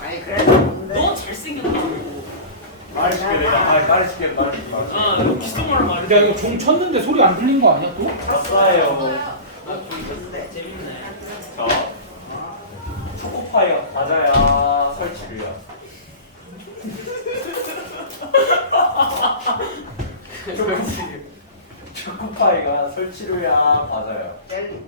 아니 그래도 너 잘생겼다고. 말해줄게 내가. 말해줄게. 너 기성말 말해. 야 이거 종 쳤는데 소리 안 들린 거 아니야 또? 봤어요. 재밌네. 자, 초코파이가 과자야, 설치류야. 초코파이가 설치류야, 과자야. 젤리.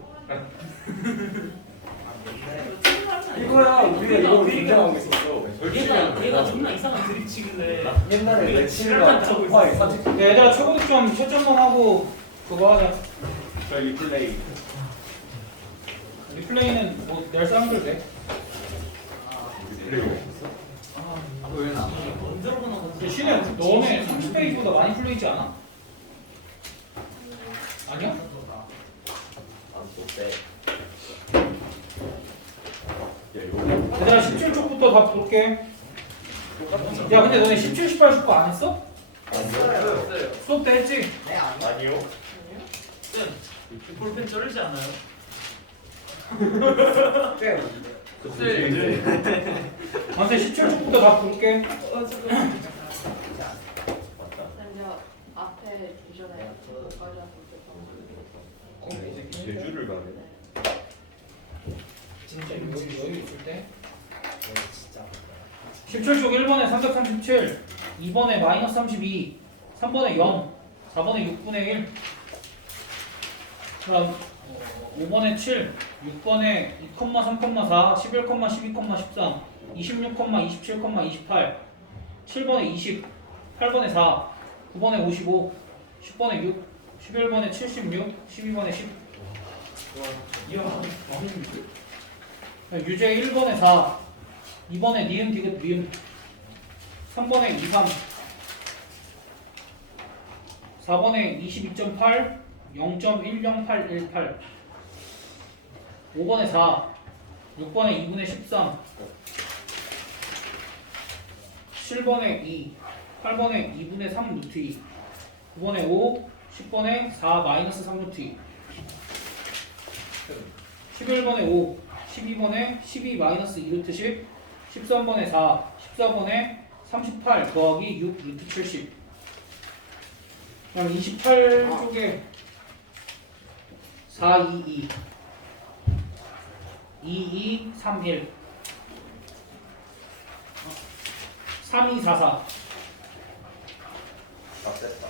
이거야, 우리가 이거 긴장하고 있었어. 얘가 존나 이상한 드립 치길래. 옛날에 내 친구가 초코파이 사진. 야, 얘들아 최고 득점 채점만 하고 그거 하자. 저 리플레이. 리플레이는 뭐 낼 사람들 돼. 리플레이. 왜 나? 언제로나 건지. 신혜 너네 30페이지보다 많이 풀려있지 않아? 아니야? 안또 빼. 야, 이거. 얘들아 17쪽부터 다 볼게. 야 근데 너네 17, 18 숙고 안 했어? 없어요. 수업 때 했지? 네 아니요. 아니요. 쌤, 볼펜 쩔지 않아요? 꽤 그때 완전 17쪽부터 다 볼게. 맞다. 먼저 앞에 주전에 그거까지 제주를 가네. 진짜 여기 있을 때. 진짜. 17쪽 1번에 337, 2번에 마이너스 32, 3번에 0, 4번에 6분의 1. 그럼 5번에 7, 6번에 2,3,4, 11, 12, 13, 26, 27, 28, 7번에 20, 8번에 4, 9번에 55, 10번에 6, 11번에 76, 12번에 10. 이야, 유제 1번에 4, 2번에 니은, 디귿, 미음, 3번에 23, 4번에 22.8, 0.10818, 5번에 4, 6번에 2분의 13, 7번에 2, 8번에 2분의 3 루트 2, 9번에 5, 10번에 4 마이너스 3 루트 2, 11번에 5, 12번에 12 마이너스 2 루트 10, 13번에 4, 14번에 38 더하기 6 루트 70. 그럼 28쪽에 4, 2, 2, 2, 2, 3, 1, 3, 2, 4, 4. 다 뺐다.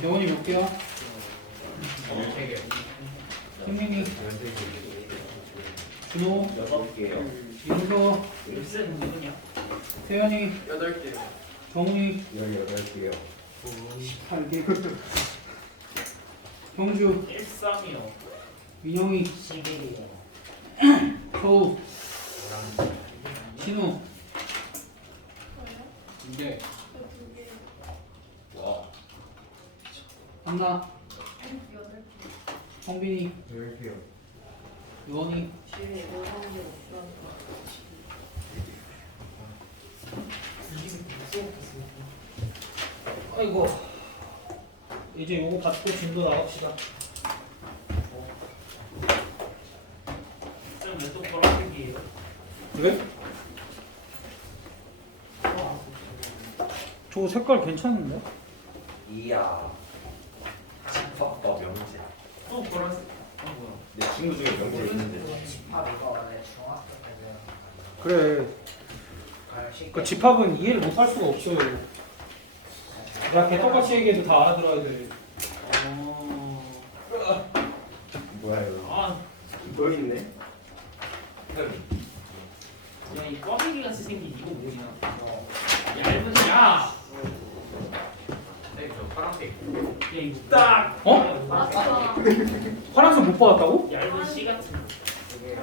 경원이 몇 개야? 김민희, 준호, 6개요. 민서, 쌤 누구냐? 세연이, 8개. 정훈이, 18개요. 8개. 경주, 13이요. 민영이, 11이에요. 서우, 신우. 이제 와. 한나, 성빈이, 10개요. 요원이, 뒤에 노성이 없어. 아이고. 이제 요거 받고 진도 나갑시다. 쌤 왜 또 보라색이에요? 그래? 저 색깔 괜찮은데? 이야. 집합과 명제. 또 보라색. 아 뭐야? 내 친구 중에 명제 있는데. 집합 이거 원래 중학교 때 배우는 거. 그래. 그 집합은 이해를 못 할 수가 없어요. 내가 개떡같이 얘기해도 다 알아들어야 돼. 뭐야 이거? 아, 뭐 있네? 야, 이 꽈배기 같이 생긴 이거 뭐냐? 얇은 야. 저 파란색. 야 이거 딱. 어? 맞아. 화랑색 못 받았다고? 얇은 씨 같은 거. 그게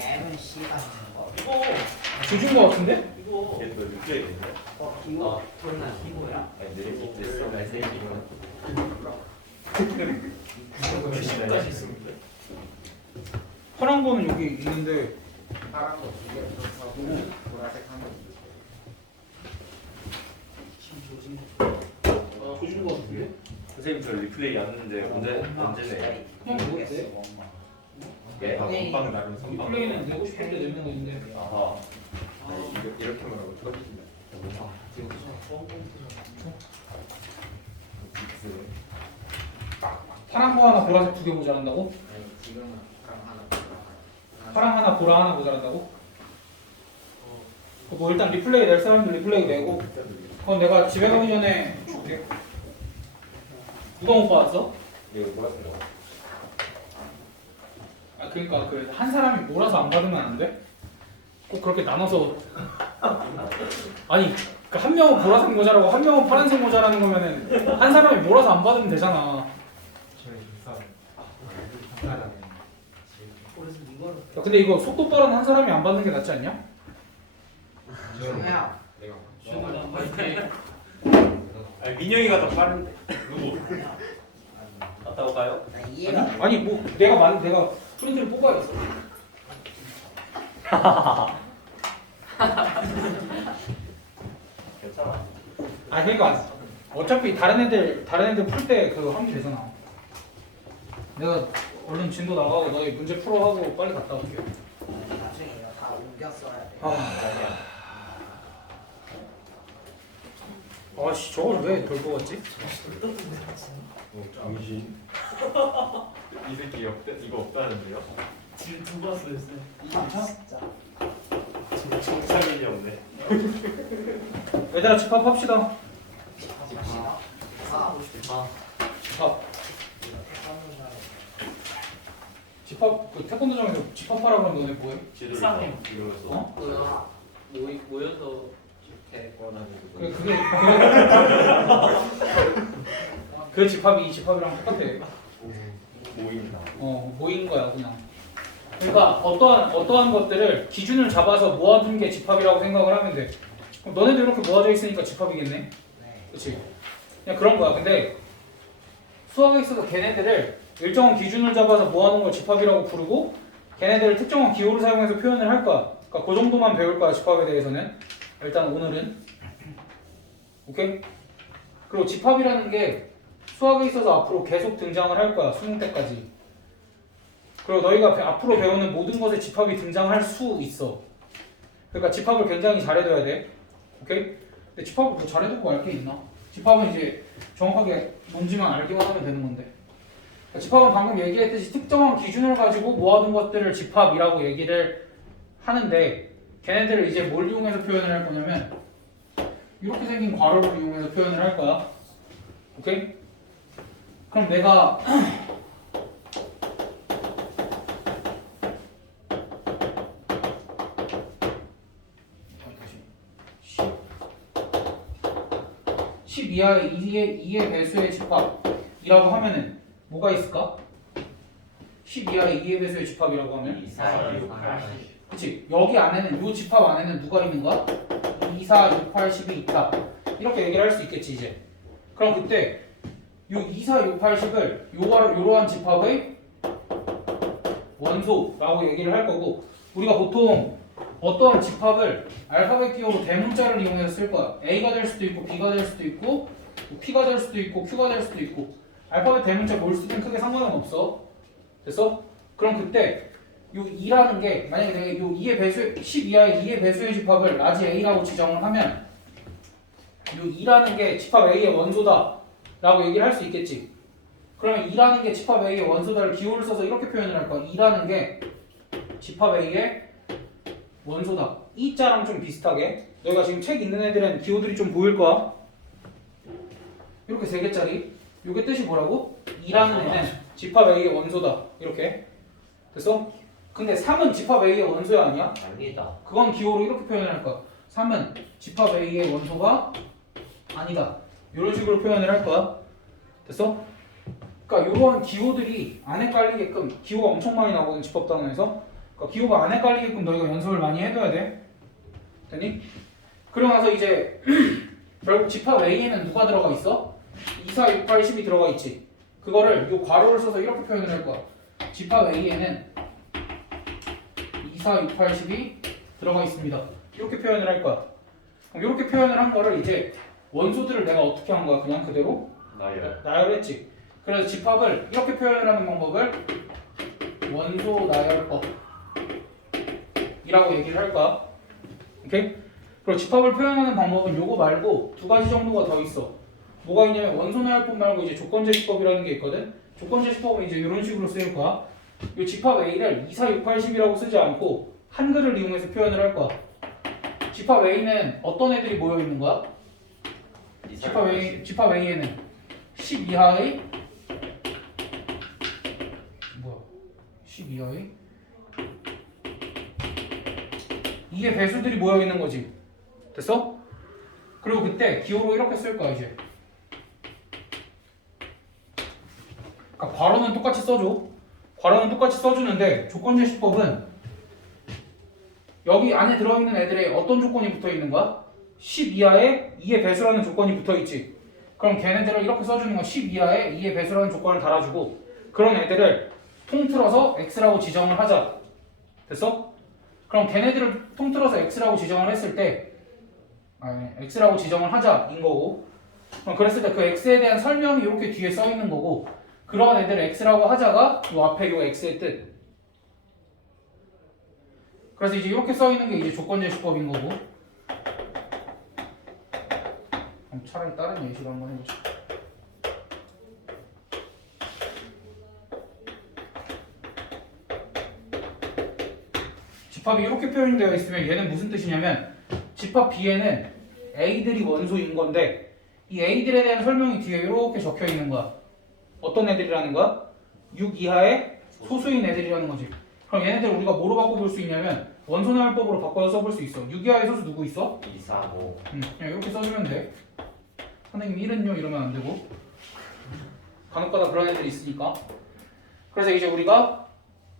얇은 씨가 있는 거. 이거 조준 거 같은데? 이거 얘또 육조에 있네. 이거 돌나 이거야? 아니 내리기 됐어. 날색이면. 몇시까지 있습니다. 파란 거는 여기 있는데 파란 거 2개 붙어서 보라색 한 개. 지금 조진. 조준 거 같은데? 선생님 저 리플레이 왔는데 언제네? 형 뭐였대? 예? 건빵 나름 선빵. 플레이는 내고 싶을 때 내는 건데. 아하. 이렇게 말하고 터지시네. 파란 거 하나 보라색 두 개 모자란다고? 아니 지금은 그럼 하나. 파랑 하나 보라 하나 모자란다고? 뭐 일단 리플레이 낼 사람들 리플레이 내고 그건 내가 집에 가기 전에 줄게. 누가 못 받았어? 이거 뭐였어요? 아 그러니까 그래 한 사람이 몰아서 안 받으면 안 돼? 꼭 그렇게 나눠서 아니 그 한 명은 보라색 모자라고 한 명은 파란색 모자라는 거면은 한 사람이 몰아서 안 받으면 되잖아. 그래서 이거를 야, 근데 이거 속도 빠른 한 사람이 안 받는 게 낫지 않냐? 준우야. 아니 민영이가 더 빠른데. 누구? 아니야. 갔다 올까요? 나 이해가 안 돼. 아니 뭐 내가 프린트를 뽑아야겠어. 괜찮아. 아 그러니까 어차피 다른 애들 풀 때 그거 하면 되잖아. 내가 얼른 진도 나가고 너희 문제 풀어 하고 빨리 갔다 올게. 나중에 이거 다 옮겨 써야 돼. 아씨 저걸 왜 돌고 갔지? 정신. 이 새끼 이거 없다는데요? 지금 두번 쓰였어요. 진짜. 정상인이 없네. 얘들아 집합합시다. 아, 집합 그 태권도장에서 집합하라고 하면 너네 뭐해? 이상해. 이러면서. 어? 모여서 이렇게 그게 그 집합이 이 집합이랑 똑같아. 모임이다. 모인 거야 그냥. 그러니까 어떠한 것들을 기준을 잡아서 모아둔 게 집합이라고 생각을 하면 돼. 그럼 너네도 이렇게 모아져 있으니까 집합이겠네. 네. 그렇지? 그냥 그런 거야. 근데 수학에 있어서 걔네들을 일정한 기준을 잡아서 모아놓은 걸 집합이라고 부르고 걔네들을 특정한 기호를 사용해서 표현을 할 거야. 그러니까 그 정도만 배울 거야 집합에 대해서는. 일단 오늘은 오케이? 그리고 집합이라는 게 수학에 있어서 앞으로 계속 등장을 할 거야 수능 때까지. 그리고 너희가 앞으로 배우는 모든 것에 집합이 등장할 수 있어. 그러니까 집합을 굉장히 잘해둬야 돼. 오케이? 근데 집합을 뭐 잘해두고 알 게 있나? 집합은 이제 정확하게 뭔지만 알기만 하면 되는 건데. 그러니까 집합은 방금 얘기했듯이 특정한 기준을 가지고 모아둔 것들을 집합이라고 얘기를 하는데 걔네들을 이제 뭘 이용해서 표현을 할 거냐면 이렇게 생긴 괄호를 이용해서 표현을 할 거야. 오케이? 그럼 내가 10 이하의 2의 배수의 집합이라고 하면은 뭐가 있을까? 10 이하의 2의 배수의 집합이라고 하면 그치? 여기 안에는 이 집합 안에는 누가 있는 거야? 2, 4, 6, 8, 12 있다. 이렇게 얘기를 할 수 있겠지 이제. 그럼 그때 요 2, 4, 6, 8, 10을 요러한 집합의 원소라고 얘기를 할 거고 우리가 보통 어떠한 집합을 알파벳 기호로 대문자를 이용해서 쓸 거야. A가 될 수도 있고 B가 될 수도 있고 P가 될 수도 있고 Q가 될 수도 있고 알파벳 대문자 뭘 쓰든 크게 상관은 없어. 됐어? 그럼 그때 요 2라는 게 만약에 내가 요 2의 배수 10 이하의 2의 배수의 집합을 라지 A라고 지정을 하면 요 2라는 게 집합 A의 원소다 라고 얘기를 할 수 있겠지. 그러면 2라는 게 집합 A의 원소다를 기호를 써서 이렇게 표현을 할 거야. 2라는 게 집합 A의 원소다. 이 자랑 좀 비슷하게 너희가 지금 책 읽는 애들은 기호들이 좀 보일 거야. 이렇게 3개짜리 요게 뜻이 뭐라고? 2라는 애는 집합 A의 원소다. 이렇게 됐어? 근데 3은 집합 A의 원소야 아니야? 아니다. 그건 기호로 이렇게 표현을 할 거야. 3은 집합 A의 원소가 아니다. 이런 식으로 표현을 할 거야. 됐어? 그러니까 이러한 기호들이 안 헷갈리게끔 기호가 엄청 많이 나오거든 집합 단원에서. 그러니까 기호가 안 헷갈리게끔 너희가 연습을 많이 해둬야 돼. 됐니? 그러고 나서 이제 결국 집합 A에는 누가 들어가 있어? 2, 4, 6, 8, 10이 들어가 있지. 그거를 요 괄호를 써서 이렇게 표현을 할 거야. 집합 A에는 2, 4, 6, 8, 10이 들어가 있습니다. 이렇게 표현을 할 거야. 그럼 이렇게 표현을 한 거를 이제 원소들을 내가 어떻게 한 거야? 그냥 그대로 나열. 나열했지. 그래서 집합을 이렇게 표현을 하는 방법을 원소 나열법 이라고 얘기를 할까? 오케이? 그리고 집합을 표현하는 방법은 요거 말고 두 가지 정도가 더 있어. 뭐가 있냐면 원소 나열법 말고 이제 조건제시법이라는 게 있거든. 조건제시법은 이제 이런 식으로 쓰일 거야. 이 집합 A를 2, 4, 6, 8, 10이라고 쓰지 않고 한글을 이용해서 표현을 할 거야. 집합 A는 어떤 애들이 모여 있는 거야? 집합 A에는 10 이하의 10 이하의 이게 배수들이 모여 있는 거지. 됐어? 그리고 그때 기호로 이렇게 쓸 거야 이제. 그러니까 괄호는 똑같이 써줘. 괄호는 똑같이 써주는데 조건제시법은 여기 안에 들어있는 애들의 어떤 조건이 붙어 있는 거야? 10 이하에 2의 배수라는 조건이 붙어 있지. 그럼 걔네들을 이렇게 써주는 건 10 이하에 2의 배수라는 조건을 달아주고 그런 애들을 통틀어서 x라고 지정을 하자. 됐어? 그럼 걔네들을 통틀어서 x라고 지정을 했을 때 x라고 지정을 하자인 거고 그럼 그랬을 때 그 x에 대한 설명이 이렇게 뒤에 써 있는 거고 그런 애들을 x라고 하자가 요 앞에 요 x의 뜻. 그래서 이제 이렇게 써 있는 게 이제 조건제시법인 거고. 그럼 차라리 다른 예시로 한번 해보자. 집합이 이렇게 표현되어 있으면 얘는 무슨 뜻이냐면 집합 B에는 A들이 원소인 건데 이 A들에 대한 설명이 뒤에 이렇게 적혀 있는 거야. 어떤 애들이라는 거야? 6 이하의 소수인 애들이라는 거지. 그럼 얘네들 우리가 뭐로 바꿔볼 수 있냐면 원소나열법으로 바꿔서 써볼 수 있어. 6 이하의 소수 누구 있어? 2, 4, 5. 그냥 이렇게 써주면 돼. 선생님 1은요 이러면 안 되고 간혹가다 그런 애들이 있으니까. 그래서 이제 우리가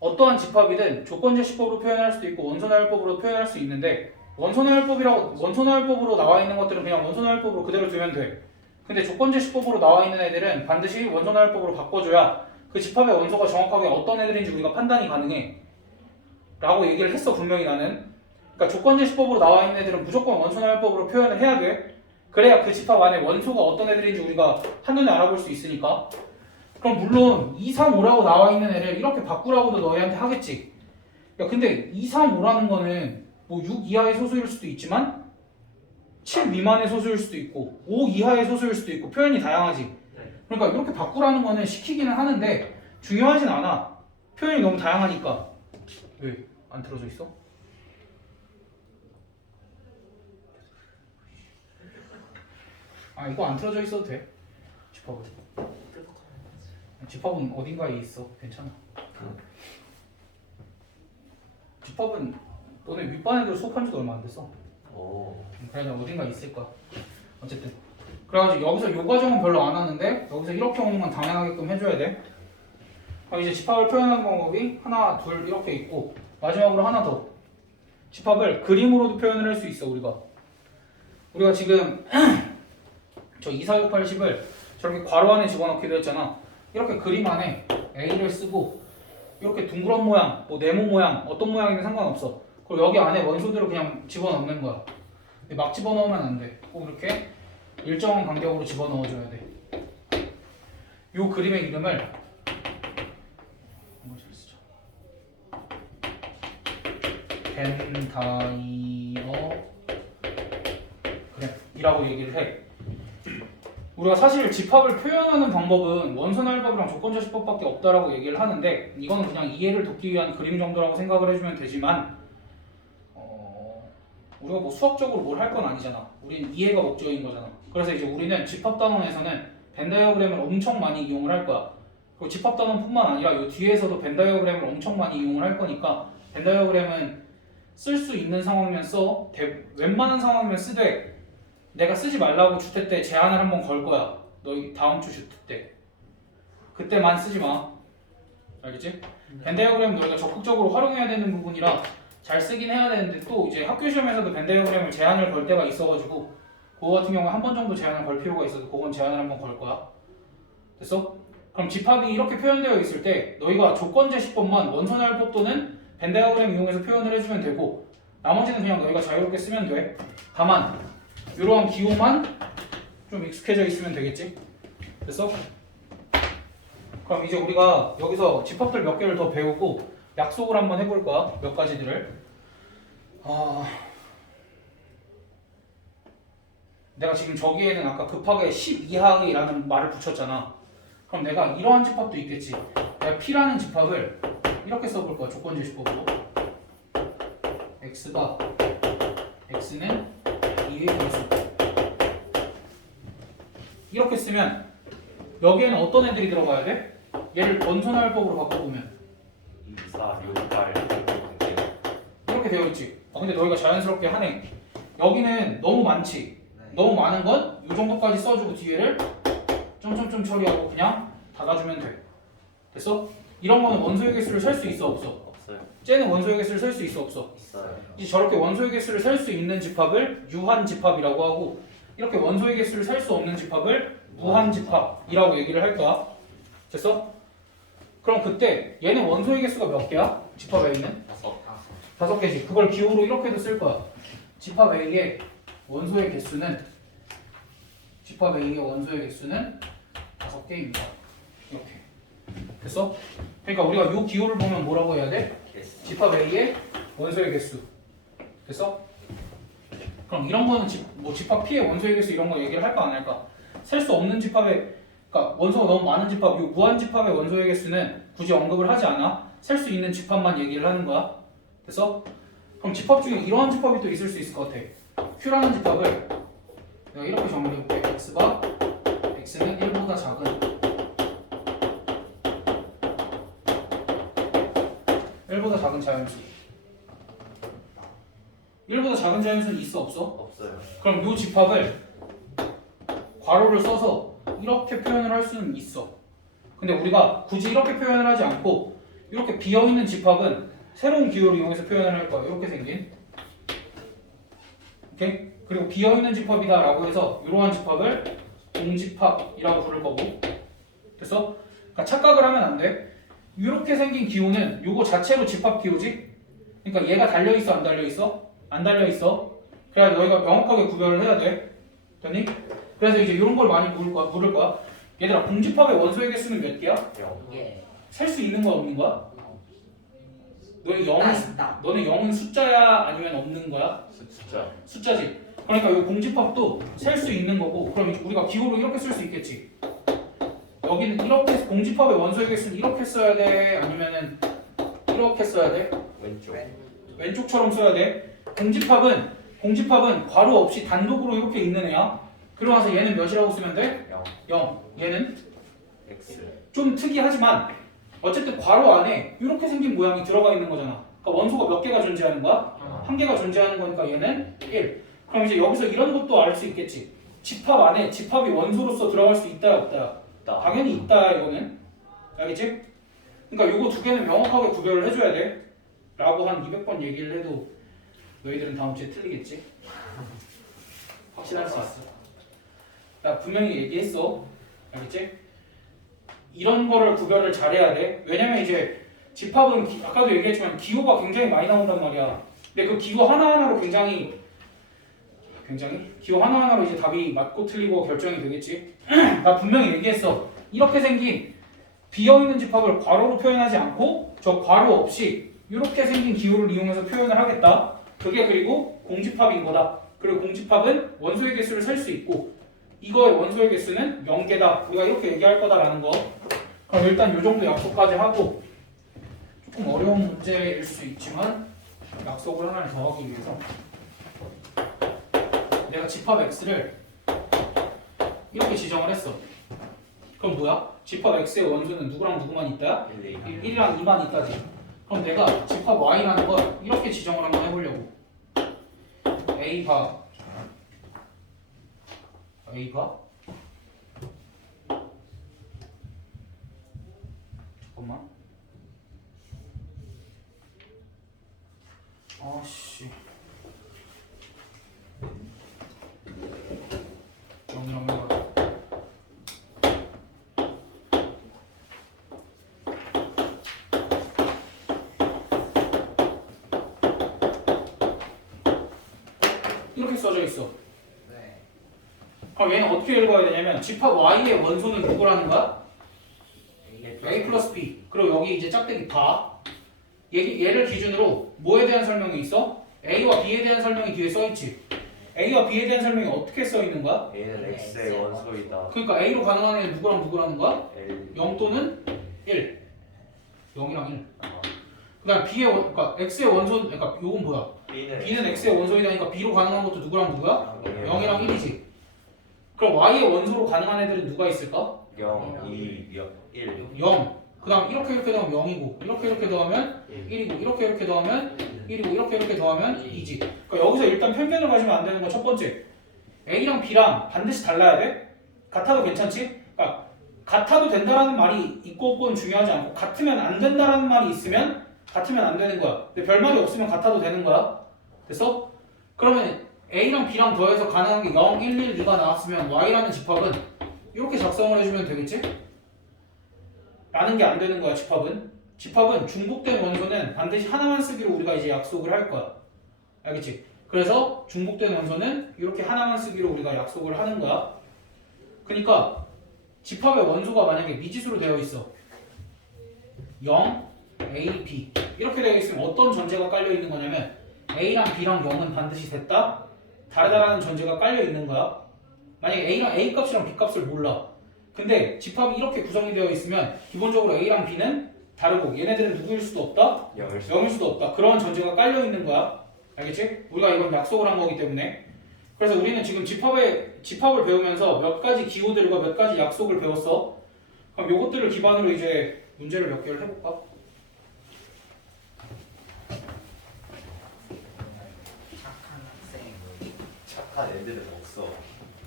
어떠한 집합이든 조건제시법으로 표현할 수도 있고 원소나열법으로 표현할 수 있는데 원소나열법으로 나와 있는 것들은 그냥 원소나열법으로 그대로 두면 돼. 근데 조건제시법으로 나와 있는 애들은 반드시 원소나열법으로 바꿔줘야 그 집합의 원소가 정확하게 어떤 애들인지 우리가 판단이 가능해 라고 얘기를 했어 분명히 나는. 그러니까 조건제시법으로 나와 있는 애들은 무조건 원소나열법으로 표현을 해야 돼. 그래야 그 집합 안에 원소가 어떤 애들인지 우리가 한눈에 알아볼 수 있으니까. 그럼 물론 2, 3, 5라고 나와 있는 애를 이렇게 바꾸라고도 너희한테 하겠지. 야 근데 2, 3, 5라는 거는 뭐 6 이하의 소수일 수도 있지만 7 미만의 소수일 수도 있고 5 이하의 소수일 수도 있고 표현이 다양하지. 그러니까 이렇게 바꾸라는 거는 시키기는 하는데 중요하진 않아. 표현이 너무 다양하니까. 왜? 안 틀어져 있어? 아 이거 안 틀어져 있어도 돼. 집합은 어딘가에 있어. 괜찮아. 집합은 너네 윗반 애들 수업한 지도 얼마 안 됐어. 그래서 어딘가 있을 거야. 어쨌든 그래가지고 여기서 요 과정은 별로 안 하는데 여기서 이렇게 오는 건 당연하게끔 해줘야 돼. 그럼 이제 집합을 표현하는 방법이 하나, 둘 이렇게 있고 마지막으로 하나 더. 집합을 그림으로도 표현을 할 수 있어 우리가 지금 저 2, 4, 6, 8, 10을 저렇게 괄호 안에 집어넣기도 했잖아. 이렇게 그림 안에 A를 쓰고 이렇게 둥그런 모양, 뭐 네모 모양, 어떤 모양이든 상관없어. 그리고 여기 안에 원소들을 그냥 집어넣는 거야. 막 집어넣으면 안 돼. 꼭 이렇게 일정한 간격으로 집어넣어줘야 돼. 이 그림의 이름을 벤다이어 그래이라고 얘기를 해. 우리가 사실 집합을 표현하는 방법은 원소나열법이랑 조건제시법밖에 없다라고 얘기를 하는데 이거는 그냥 이해를 돕기 위한 그림 정도라고 생각을 해주면 되지만 우리가 뭐 수학적으로 뭘 할 건 아니잖아. 우리는 이해가 목적인 거잖아. 그래서 이제 우리는 집합단원에서는 벤다이어그램을 엄청 많이 이용을 할 거야. 그리고 집합단원뿐만 아니라 이 뒤에서도 벤다이어그램을 엄청 많이 이용을 할 거니까 벤다이어그램은 쓸 수 있는 상황이면 써. 웬만한 상황이면 쓰되 내가 쓰지 말라고 주태 때 제한을 한번 걸 거야. 너희 다음 주 주태 때. 그때만 쓰지 마. 알겠지? 벤다이어그램은 너희가 적극적으로 활용해야 되는 부분이라 잘 쓰긴 해야 되는데 또 이제 학교 시험에서도 벤다이어그램을 제한을 걸 때가 있어가지고 그거 같은 경우에 한 번 정도 제한을 걸 필요가 있어서 그건 제한을 한번 걸 거야. 됐어? 그럼 집합이 이렇게 표현되어 있을 때 너희가 조건제시법만 원소나열법 또는 벤다이어그램 이용해서 표현을 해주면 되고 나머지는 그냥 너희가 자유롭게 쓰면 돼. 다만 이러한 기호만 좀 익숙해져 있으면 되겠지? 됐어? 그럼 이제 우리가 여기서 집합들 몇 개를 더 배우고 약속을 한번 해볼 거야. 몇 가지들을. 내가 지금 저기에는 아까 급하게 10 이하의라는 말을 붙였잖아. 그럼 내가 이러한 집합도 있겠지. 내가 P라는 집합을 이렇게 써볼 거야. 조건제시법으로. X가 X는 2의 변수. 이렇게 쓰면 여기에는 어떤 애들이 들어가야 돼? 얘를 번선화율법으로 바꿔보면 2, 4, 6, 8 이렇게 되어 있지. 근데 너희가 자연스럽게 하네. 여기는 너무 많지. 네. 너무 많은 건 이 정도까지 써주고 뒤에를 점점점 처리하고 그냥 닫아주면 돼. 됐어? 이런 거는 원소의 개수를 셀 수 있어 없어? 없어요. 쟤는 원소의 개수를 셀 수 있어 없어? 있어요. 이제 저렇게 원소의 개수를 셀 수 있는 집합을 유한 집합이라고 하고 이렇게 원소의 개수를 셀 수 없는 집합을 무한 집합이라고 얘기를 할 거야. 됐어? 그럼 그때 얘는 원소의 개수가 몇 개야? 집합 A는? 5개지. 그걸 기호로 이렇게도 쓸 거야. 집합 A의 원소의 개수는 5개입니다. 이렇게. 됐어? 그러니까 우리가 이 기호를 보면 뭐라고 해야 돼? 집합 A의 원소의 개수. 됐어? 그럼 이런 거는 집합 P의 원소의 개수 이런 거 얘기를 할까 안 할까? 셀 수 없는 집합의 그러니까 원소가 너무 많은 집합, 이 무한 집합의 원소의 개수는 굳이 언급을 하지 않아. 셀 수 있는 집합만 얘기를 하는 거야. 됐어? 그럼 집합 중에 이러한 집합이 또 있을 수 있을 것 같아. Q라는 집합을 내가 이렇게 정리해볼게. X가 X는 1보다 작은 1보다 작은 자연수. 1보다 작은 자연수는 있어 없어? 없어요. 그럼 이 집합을 괄호를 써서 이렇게 표현을 할 수는 있어. 근데 우리가 굳이 이렇게 표현을 하지 않고 이렇게 비어있는 집합은 새로운 기호를 이용해서 표현을 할 거야. 이렇게 생긴. 오케이? 그리고 비어있는 집합이다 라고 해서 이러한 집합을 공집합이라고 부를 거고. 됐어? 그러니까 착각을 하면 안 돼. 이렇게 생긴 기호는 이거 자체로 집합 기호지? 그러니까 얘가 달려있어 안 달려있어? 안 달려있어. 그래야 너희가 명확하게 구별을 해야 돼. 됐니? 그래서 이제 이런 걸 많이 물을 거야. 얘들아 공집합의 원소의 개수는 몇 개야? 이게 셀 수 있는 거 없는 거야? 너희 있다 0은 있다. 너는 0은 숫자야 아니면 없는 거야? 숫자. 숫자지. 그러니까 이 공집합도 셀 수 있는 거고 그럼 우리가 기호로 이렇게 쓸 수 있겠지. 여기는 이렇게 공집합의 원소의 개수는 이렇게 써야 돼? 아니면은 이렇게 써야 돼? 왼쪽. 왼쪽처럼 써야 돼. 공집합은 괄호 없이 단독으로 이렇게 있는 애야. 그러면서 얘는 몇이라고 쓰면 돼? 0. 0. 얘는 X. 좀 특이하지만 어쨌든 괄호 안에 이렇게 생긴 모양이 들어가 있는 거잖아. 그러니까 원소가 몇 개가 존재하는 거야? 한 개가 존재하는 거니까 얘는 1. 그럼 이제 여기서 이런 것도 알 수 있겠지. 집합 안에 집합이 원소로서 들어갈 수 있다 없다야? 있다. 당연히 있다 이거는. 알겠지? 그러니까 요거 두 개는 명확하게 구별을 해줘야 돼. 라고 한 200번 얘기를 해도 너희들은 다음 주에 틀리겠지? 확신할 수 있어. 나 분명히 얘기했어. 알겠지? 이런 거를 구별을 잘해야 돼. 왜냐면 이제 집합은 아까도 얘기했지만 기호가 굉장히 많이 나온단 말이야. 근데 그 기호 하나하나로 굉장히 기호 하나하나로 이제 답이 맞고 틀리고 결정이 되겠지. 나 분명히 얘기했어. 이렇게 생긴 비어있는 집합을 괄호로 표현하지 않고 저 괄호 없이 이렇게 생긴 기호를 이용해서 표현을 하겠다. 그게 그리고 공집합인 거다. 그리고 공집합은 원소의 개수를 셀 수 있고 이거의 원소의 개수는 0개다. 우리가 이렇게 얘기할 거다라는 거. 그럼 일단 이 정도 약속까지 하고 조금 어려운 문제일 수 있지만 약속을 하나를 더 하기 위해서 내가 집합 X를 이렇게 지정을 했어. 그럼 뭐야? 집합 X의 원소는 누구랑 누구만 있다? 1이랑 2만 있다지. 그럼 내가 집합 Y라는 걸 이렇게 지정을 한번 해보려고. A바 잠깐만. 아씨. 영이랑 해봐. 이렇게 써져 있어. 네. 그럼 얘는 어떻게 읽어야 되냐면 집합 y의 원소는 누구라는 거야? a 플러스 b. 그리고 여기 이제 짝대기 바. 얘를 기준으로 뭐에 대한 설명이 있어? a와 b에 대한 설명이 뒤에 써있지. a와 b에 대한 설명이 어떻게 써있는 거야? A는 X의 원소이다. 그러니까 a로 가능한 애는 누구랑 누구라는 거야? L 0 또는 1. 0이랑 1. 아, 그 다음 b의 그러니까 x의 원소, 그러니까 요건 뭐야? b는 x의 원소이다니까 b로 가능한 것도 누구랑 누구야? 0이랑 1이지. 그럼 y의 원소로 가능한 애들은 누가 있을까? 0, 2, 1. 0. 그 다음 이렇게 더하면 0이고 이렇게 더하면 1이고 이렇게 더하면 1이고 이렇게 더하면 2지. 그러니까 여기서 일단 편견을 가지면 안 되는 건 첫 번째. A랑 B랑 반드시 달라야 돼? 같아도 괜찮지? 그러니까 같아도 된다라는 말이 있고 없고는 중요하지 않고 같으면 안 된다라는 말이 있으면 같으면 안 되는 거야. 근데 별말이 없으면 같아도 되는 거야. 됐어? 그러면 A랑 B랑 더해서 가능한 게 0, 1, 1, 2가 나왔으면 Y라는 집합은 이렇게 작성을 해주면 되겠지? 라는 게 안 되는 거야. 집합은 중복된 원소는 반드시 하나만 쓰기로 우리가 이제 약속을 할 거야. 알겠지? 그래서 중복된 원소는 이렇게 하나만 쓰기로 우리가 약속을 하는 거야. 그러니까 집합의 원소가 만약에 미지수로 되어 있어. 0, A, B 이렇게 되어 있으면 어떤 전제가 깔려 있는 거냐면 A랑 B랑 0은 반드시 됐다? 다르다라는 전제가 깔려 있는 거야. 만약에 A랑 A 값이랑 B 값을 몰라. 근데 집합이 이렇게 구성이 되어 있으면 기본적으로 A랑 B는 다르고 얘네들은 누구일 수도 없다? 0일 수도 없다. 그런 전제가 깔려 있는 거야. 알겠지? 우리가 이건 약속을 한 거기 때문에. 그래서 우리는 지금 집합을 배우면서 몇 가지 기호들과 몇 가지 약속을 배웠어. 그럼 요것들을 기반으로 이제 문제를 몇 개를 해볼까? 착한 학생. 착한 애들은 없어.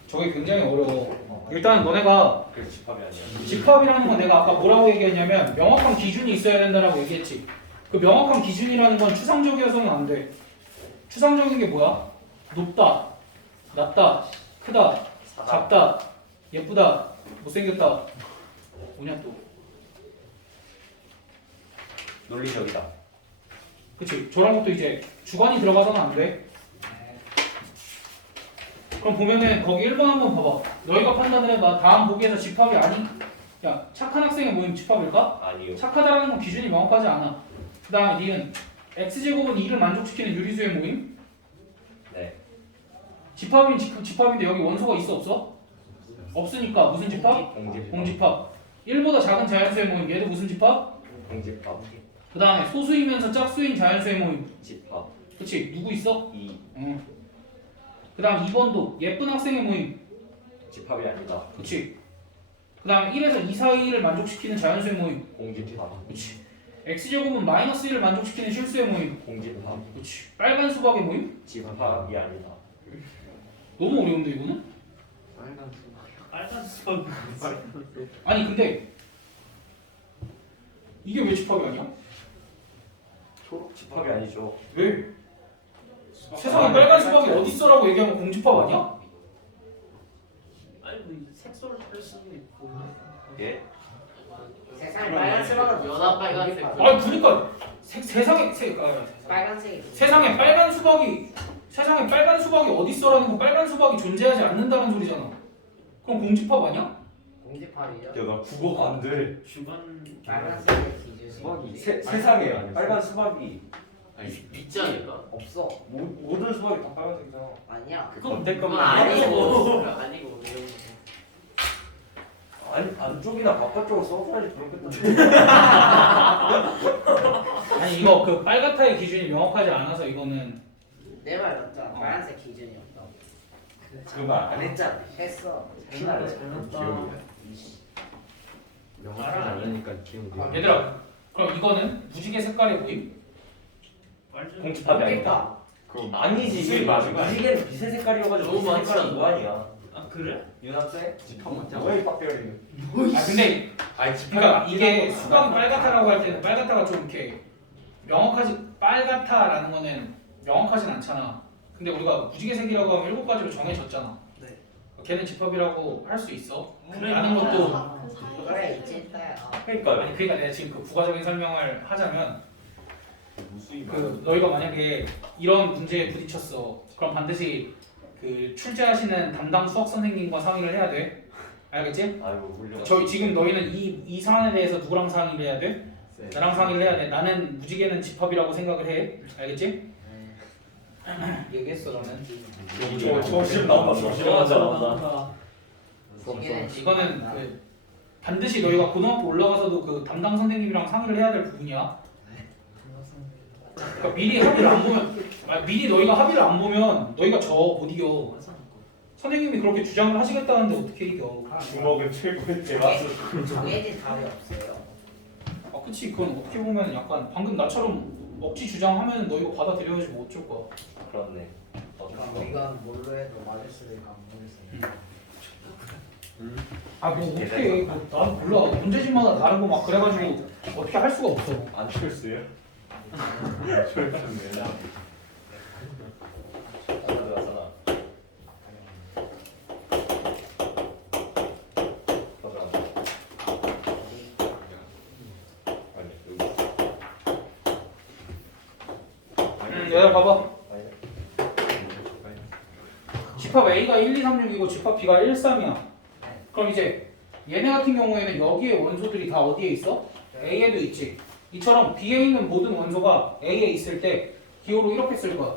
저게 굉장히 어려워. 일단 너네가 그래서 집합이 아니야. 집합이라는 건 내가 아까 뭐라고 얘기했냐면 명확한 기준이 있어야 된다라고 얘기했지. 그 명확한 기준이라는 건 추상적이어서는 안 돼. 추상적인 게 뭐야? 높다, 낮다, 크다, 작다, 예쁘다, 못생겼다. 뭐냐 또? 논리적이다. 그치? 저런 것도 이제 주관이 들어가서는 안 돼. 그럼 보면은 거기 1번 한번 봐봐. 너희가 판단을 해봐. 다음 보기에서 집합이 아니? 야, 착한 학생의 모임 집합일까? 아니요. 착하다라는 건 기준이 명확하지 않아. 그 다음에 니은 x제곱은 2를 만족시키는 유리수의 모임? 네. 집합인데 여기 원소가 있어 없어? 없으니까 무슨 집합? 공집합. 1보다 작은 자연수의 모임. 얘도 무슨 집합? 공집합. 그 다음에 소수이면서 짝수인 자연수의 모임. 집합. 그치? 누구 있어? 2. 응. 그 다음 2번도 예쁜 학생의 모임. 집합이 아니다. 그치? 그 다음에 1에서 2 사이를 만족시키는 자연수의 모임. 공집합. 그치? x제곱은 마이너스 1을 만족시키는 실수의 모임. 공집합. 그치? 빨간 수박의 모임? 집합이 아니다. 너무 어려운데 이거는? 빨간 수박. 아니 근데 이게 왜 집합이 아니야? 집합이 아니죠. 왜? 세상에 빨간 수박이 어딨어라고 얘기하면 공집합 아니야? 아니 뭐 색소를 할 수도 있고. 예? 세상에 빨간 수박은 연한 빨간색. 아니 그러니까 세상에 빨간색이. 세상에 빨간 수박이 어딨어라는 건 빨간 수박이 존재하지 않는다는 소리잖아. 그럼 공집합 아니야? 공집합이죠. 야, 나 국어가 안 돼. 주관. 빨간색의 기준이. 수박이 세상에 빨간 수박이 있지 않을까? 없어. 모든 수박이 다 빨간색이잖아. 아니야. 그건 그건 아니고. 아니고. 안쪽이나 바깥쪽으로 써줘야지 그렇겠다. 아니 이거 그 빨갛다의 기준이 명확하지 않아서 이거는 내 말 맞잖아. 빨간색 기준이 없다고. 그 말 안 했잖아. 했어. 잘났다. 잘났다. 명확하지 않으니까 기억이. 얘들아 그럼 이거는 무지개 색깔의 모임? 공집합이 아니다. 그럼 아니지 이게 맞은 거야. 무지개는 빛의 색깔이어가지고 너무 빛의 색깔은 많잖아. 무한이야. 아 그래? 유학생? 왜 빡대리? 아 근데 아니 그러니까 이게 수박이 빨갛다라고 할 때는 빨갛다가 좀 이렇게 명확하지 빨갛다라는 거는 명확하진 않잖아. 근데 우리가 무지개색이라고 하면 7가지로 정해졌잖아. 네. 걔는 집합이라고 할 수 있어. 그래. 라는 것도 그래 있겠다. 그러니까 아니 그러니까 내가 지금 그 부가적인 설명을 하자면 무수히 그 너희가 만약에 이런 문제에 부딪혔어. 그럼 반드시 그 출제하시는 담당 수학 선생님과 상의를 해야 돼. 알겠지? 아이고 훌륭하다. 저희 지금 너희는 이 사안에 대해서 누구랑 상의를 해야 돼? 나랑 상의를 해야 돼. 나는 무지개는 집합이라고 생각을 해. 알겠지? 얘기했어 너는. 조심 나온다. 조심 나온다. 이거는 그 반드시 너희가 고등학교 올라가서도 그 담당 선생님이랑 상의를 해야 될 부분이야. 그러니까 미리 합의를 안 보면, 미리 너희가 합의를 안 보면 너희가 못 이겨. 선생님이 그렇게 주장을 하시겠다는데 어떻게 이겨? 주먹은 최고의 정해진 답이 없어요. 아, 그치. 그건 어떻게 보면 약간 방금 나처럼 억지 주장하면 너희가 받아들여야지 뭐 어쩔 거야. 그렇네. 그럼 이건 뭘로 해도 맞을 수도 있고 안 맞을 수도 있고. 아, 뭐 어떻게 해? 난 몰라. 문제집마다 다르고 막 그래가지고 어떻게 할 수가 없어. 안 출수요? 출수네. 가져가잖아. 얘들아 봐봐. 집합 A가 1, 2, 3, 6이고 집합 B가 1, 3이야. 그럼 이제 얘네 같은 경우에는 여기에 원소들이 다 어디에 있어? A에도 있지. 이처럼 B에 있는 모든 원소가 A에 있을 때 기호로 이렇게 쓸 거야.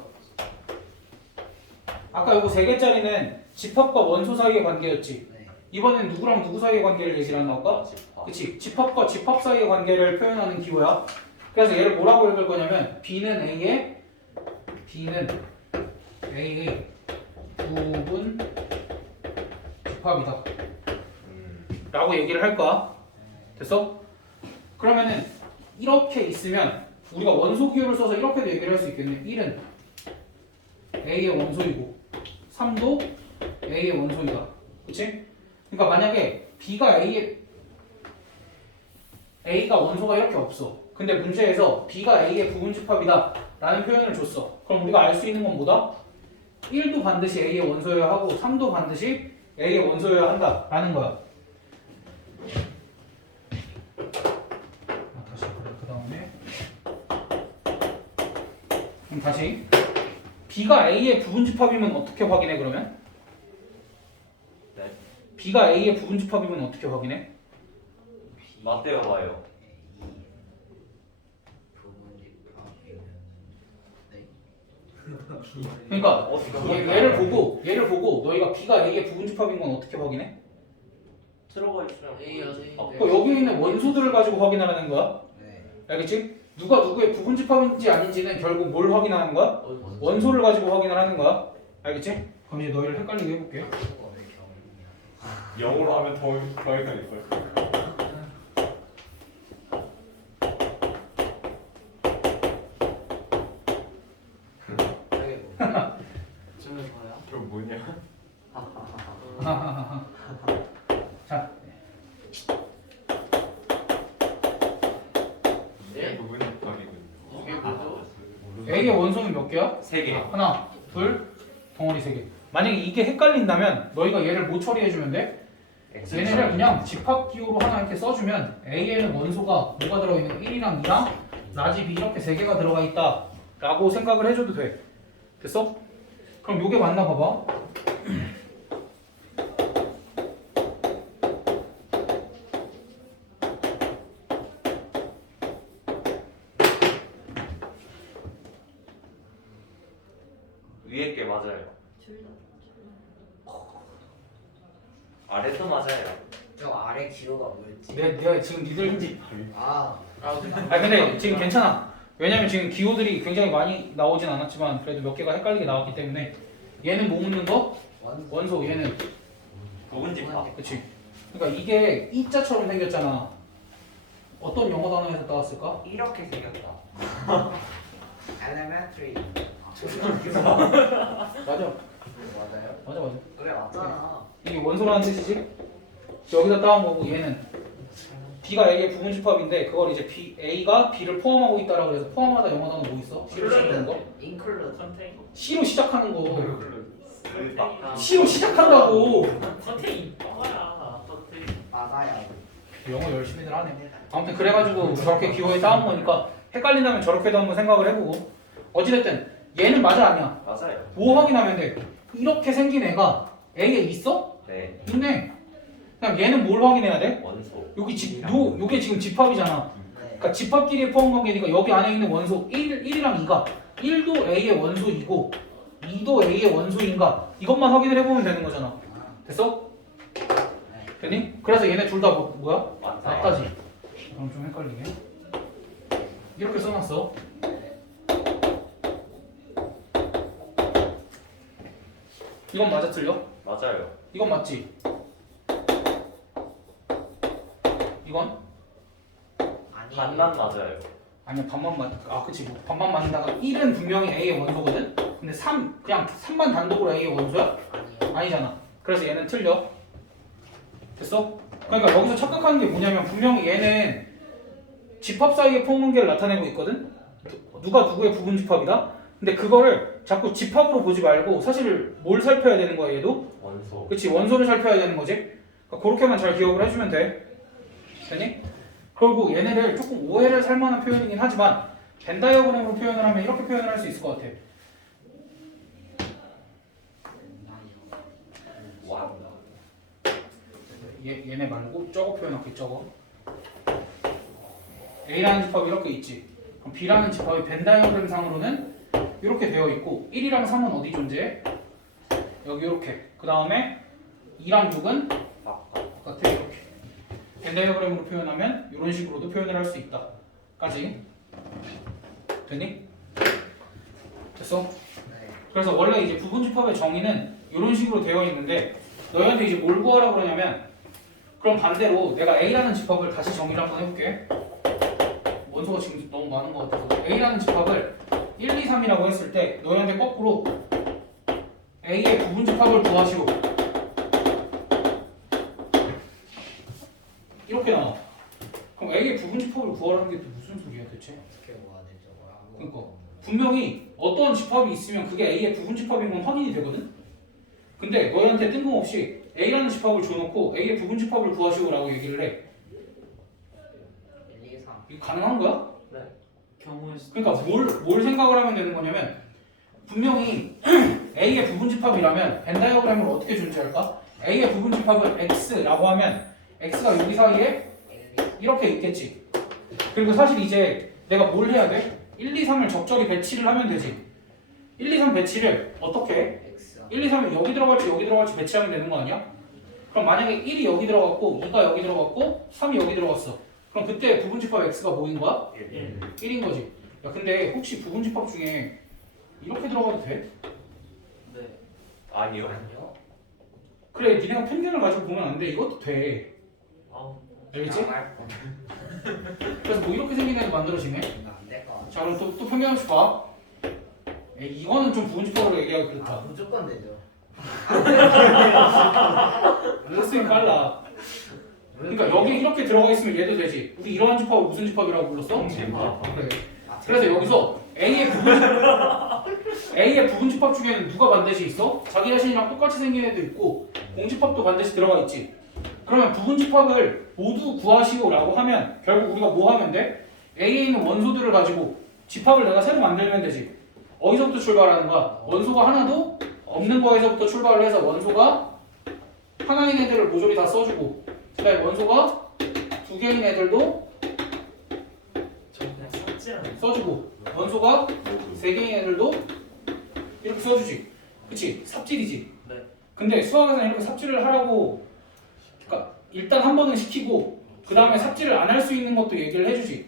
아까 요거 3개짜리는 집합과 원소 사이의 관계였지. 네. 이번엔 누구랑 누구 사이의 관계를 얘기를 하나 할까? 그치. 집합과 집합 사이의 관계를 표현하는 기호야. 그래서 얘를 뭐라고 읽을 거냐면 B는 A의 부분 집합이다 라고 얘기를 할 거야. 됐어? 그러면은 이렇게 있으면 우리가 원소 기호를 써서 이렇게도 얘기를 할 수 있겠네. 1은 A의 원소이고 3도 A의 원소이다. 그치? 그러니까 만약에 A가 원소가 이렇게 없어. 근데 문제에서 B가 A의 부분 집합이다 라는 표현을 줬어. 그럼 우리가 알 수 있는 건 뭐다? 1도 반드시 A의 원소여야 하고 3도 반드시 A의 원소여야 한다 라는 거야. 다시 그 다음에 그럼 다시 B가 A의 부분 집합이면 어떻게 확인해 그러면? 네. B가 A의 부분 집합이면 어떻게 확인해? 맞대요 봐요. 그러니까 얘를 보고 너희가 B가 A의 부분 집합인 건 어떻게 확인해? 들어가 있으면 그러니까 여기 있는 원소들을 가지고 확인하라는 거야. 네. 알겠지? 누가 누구의 부분 집합인지 아닌지는 결국 뭘 확인하는 거야? 원소를 가지고 확인을 하는 거야. 알겠지? 그럼 이제 너희를 헷갈리게 해볼게. 영어로 하면 더 헷갈릴 거야. 그럼 뭐냐? 자, 네? 부분 집합이군요. 이게 뭐죠? A의 원소는 몇 개야? 3개. 하나, 둘, 덩어리 3개. 만약에 이게 헷갈린다면 너희가 얘를 뭐 처리해주면 돼? 얘네를 그냥 집합 기호로 하나 이렇게 써주면 A에는 원소가 뭐가 들어있는 1이랑 2랑 라지 B 이렇게 3개가 들어가 있다 라고 생각을 해줘도 돼. 됐어? 그럼 요게 맞나 봐봐. 위에 게 맞아요. 둘다 아래도 맞아요. 저 아래 기호가 뭐였지? 내가 지금 니들 아, 근데 지금 괜찮아. 왜냐면 지금 기호들이 굉장히 많이 나오진 않았지만 그래도 몇 개가 헷갈리게 나왔기 때문에 얘는 뭐 묻는 거? 원소. 얘는 부분 집합. 그치. 그러니까 이게 이자처럼 생겼잖아. 어떤 영어 단어에서 따왔을까? 이렇게 생겼다. elementary. 맞아. 맞아요? 맞아. 그래 맞잖아. 이게 원소라는 뜻이지? 여기다 따온 거고 얘는 B가 A의 부분 집합인데 그걸 이제 A가 B를 포함하고 있다라고 해서 포함하다 영어 단어 뭐 있어? C로 시작하는 거? include. 컨테이너. C로 시작하는 거. 컨테이너. C로 시작한다고. 컨테이너. 뭐야? 컨테이너. 맞아요. 영어 열심히들 하네. 아무튼 그래가지고 저렇게 기호에 따온 거니까 헷갈린다면 저렇게도 한번 생각을 해보고 어찌됐든 얘는 맞아 아니야? 맞아요. 뭐 확인하면 돼? 이렇게 생긴 애가 A에 있어? 네. 있네. 그럼 얘는 뭘 확인해야 돼? 원소. 요게 지금 집합이잖아. 네. 그러니까 집합끼리의 포함 관계니까 여기 안에 있는 원소 1이랑 2가 1도 A의 원소이고 2도 A의 원소인가 이것만 확인을 해보면 되는 거잖아. 됐어? 됐니? 그래서 얘네 둘 다 뭐야? 맞다지. 그럼 좀 헷갈리게. 이렇게 써놨어. 이건 맞아 틀려? 맞아요. 이건 맞지? 이건? 아니. 반만 맞아요. 아니야 반만 맞. 아 그치 뭐 반만 맞는다가 1은 분명히 A의 원소거든. 근데 3 그냥 3만 단독으로 A의 원소야? 아니요. 아니잖아. 그래서 얘는 틀려. 됐어? 그러니까 여기서 착각하는 게 뭐냐면 분명히 얘는 집합 사이의 포함관계를 나타내고 있거든. 누가 누구의 부분 집합이다. 근데 그거를 자꾸 집합으로 보지 말고 사실 뭘 살펴야 되는 거야 얘도? 원소. 그치 원소를 살펴야 되는 거지. 그러니까 그렇게만 잘 기억을 해주면 돼. 됐니? 그리고 얘네를 조금 오해를 살 만한 표현이긴 하지만 벤 다이어그램으로 표현을 하면 이렇게 표현을 할 수 있을 것 같아. 와. 얘네 말고 저거 표현할게. 저거 A라는 집합이 이렇게 있지. 그럼 B라는 집합이 벤 다이어그램 상으로는 이렇게 되어 있고 1이랑 3은 어디 존재해? 여기 이렇게. 그 다음에 2랑 6은 바깥에 이렇게. 벤 다이어그램으로 표현하면 이런 식으로도 표현을 할 수 있다. 까지. 됐니? 됐어? 네. 그래서 원래 이제 부분 집합의 정의는 이런 식으로 되어 있는데 너희한테 이제 뭘 구하라고 그러냐면 그럼 반대로 내가 A라는 집합을 다시 정의를 한번 해볼게. 원소가 지금 너무 많은 것 같아서 A라는 집합을 1, 2, 3이라고 했을 때 너희한테 거꾸로 A의 부분 집합을 구하시오 이렇게 나와. 그럼 A의 부분 집합을 구하라는 게 또 무슨 소리야 대체? 어떻게 모아야 되죠? 그러니까 분명히 어떠한 집합이 있으면 그게 A의 부분 집합인 건 확인이 되거든? 근데 너희한테 뜬금없이 A라는 집합을 줘놓고 A의 부분 집합을 구하시오라고 얘기를 해. 1, 2, 3. 이거 가능한 거야? 경우의 수. 그러니까 뭘 생각을 하면 되는 거냐면 분명히 A의 부분 집합이라면 벤 다이어그램으로 어떻게 존재할까? A의 부분 집합을 X라고 하면 X가 여기 사이에 1, 2, 이렇게 있겠지. 그리고 사실 이제 내가 뭘 해야 돼? 1, 2, 3을 적절히 배치를 하면 되지. 1, 2, 3 배치를 어떻게 해? X. 1, 2, 3이 여기 들어갈지 배치하면 되는 거 아니야? 그럼 만약에 1이 여기 들어갔고 2가 여기 들어갔고 3이 여기 들어갔어. 그럼 그때 부분 집합 X가 뭐인 거야? 1인 거지. 야 근데 혹시 부분 집합 중에 이렇게 들어가도 돼? 네. 아니요. 아니요. 그래 니네가 편견을 가지고 보면 안 돼. 이것도 돼. 아우. 알겠지? 나갈 거. 그래서 뭐 이렇게 생긴 애도 만들어지네. 이거 안될 거 같아. 자 그럼 또 편견 없이 봐. 에이, 이거는 좀 부분 집합으로 얘기하기 아 그렇다. 무조건 되죠. 무슨 빨라. 그러니까 여기 이렇게 들어가 있으면 얘도 되지. 우리 이러한 집합을 무슨 집합이라고 불렀어? 집합. 그래. 아, 그래서 여기서 A의 부분 집합 중에는 누가 반드시 있어? 자기 자신이랑 똑같이 생긴 애도 있고 공집합도 반드시 들어가 있지. 그러면 부분 집합을 모두 구하시오라고 하면 결국 우리가 뭐 하면 돼? A에 있는 원소들을 가지고 집합을 내가 새로 만들면 되지. 어디서부터 출발하는 거야? 원소가 하나도 없는 거에서부터 출발을 해서 원소가 하나인 애들을 모조리 다 써주고 그다음에 원소가 두 개인 애들도 저 그냥 삭제하는. 써주고 원소가 세 개인 애들도 이렇게 써주지. 그치? 삽질이지. 네. 근데 수학에서는 이렇게 삽질을 하라고 그러니까 일단 한 번은 시키고 그 다음에 삽질을 안 할 수 있는 것도 얘기를 해주지.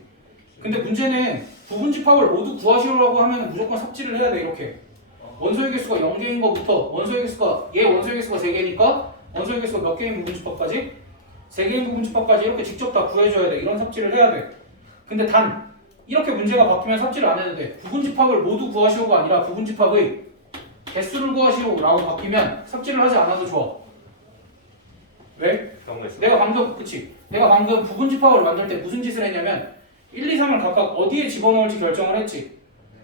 근데 문제는 부분 집합을 모두 구하시라고 하면 무조건 삽질을 해야 돼. 이렇게 원소의 개수가 0개인 것부터 원소의 개수가 원소의 개수가 3개니까 원소의 개수가 몇 개인 부분 집합까지? 3개인 부분 집합까지 이렇게 직접 다 구해줘야 돼. 이런 삽질을 해야 돼. 근데 단 이렇게 문제가 바뀌면 삽질을 안 해도 돼. 부분 집합을 모두 구하시오가 아니라 부분 집합의 개수를 구하시오라고 바뀌면 삽질을 하지 않아도 좋아. 왜? 내가 방금 부분 집합을 만들 때 무슨 짓을 했냐면 1, 2, 3을 각각 어디에 집어넣을지 결정을 했지.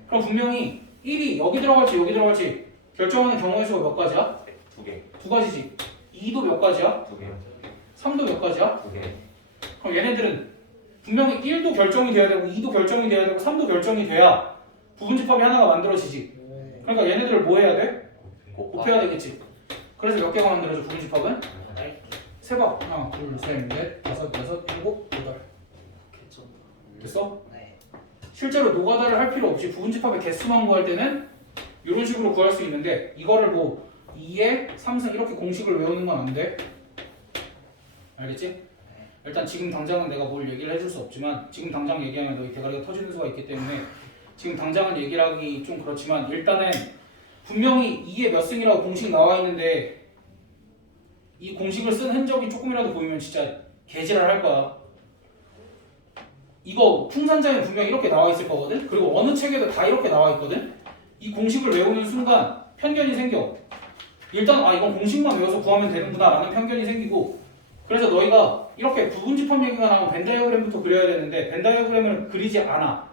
그럼 분명히 1이 여기 들어갈지 결정하는 경우의 수가 몇 가지야? 2개. 두 가지지. 2도 몇 가지야? 2개. 3도 몇 가지야? 2개. 그럼 얘네들은 분명히 1도 결정이 돼야 되고 2도 결정이 돼야 되고 3도 결정이 돼야 부분 집합이 하나가 만들어지지. 그러니까 얘네들을 뭐 해야 돼? 곱해야 되겠지. 그래서 몇 개가 만들어져 부분집합은? 세 번. 하나, 둘, 셋, 넷, 다섯, 여섯, 일곱, 여덟. 됐어? 네. 실제로 노가다를 할 필요 없이 부분집합의 개수만 구할 때는 이런 식으로 구할 수 있는데 이거를 뭐 2의 3승 이렇게 공식을 외우는 건 안 돼. 알겠지? 일단 지금 당장은 내가 뭘 얘기를 해줄 수 없지만 지금 당장 얘기하면 너희 대가리가 터지는 수가 있기 때문에 지금 당장은 얘기를 하기 좀 그렇지만 일단은 분명히 2의 몇 승이라고 공식 나와 있는데 이 공식을 쓴 흔적이 조금이라도 보이면 진짜 개지랄 할 거야. 이거 풍산자에는 분명히 이렇게 나와 있을 거거든. 그리고 어느 책에도 다 이렇게 나와 있거든. 이 공식을 외우는 순간 편견이 생겨. 일단 아 이건 공식만 외워서 구하면 되는구나 라는 편견이 생기고 그래서 너희가 이렇게 부분집합 얘기가 나오면 벤 다이어그램부터 그려야 되는데 벤 다이어그램을 그리지 않아.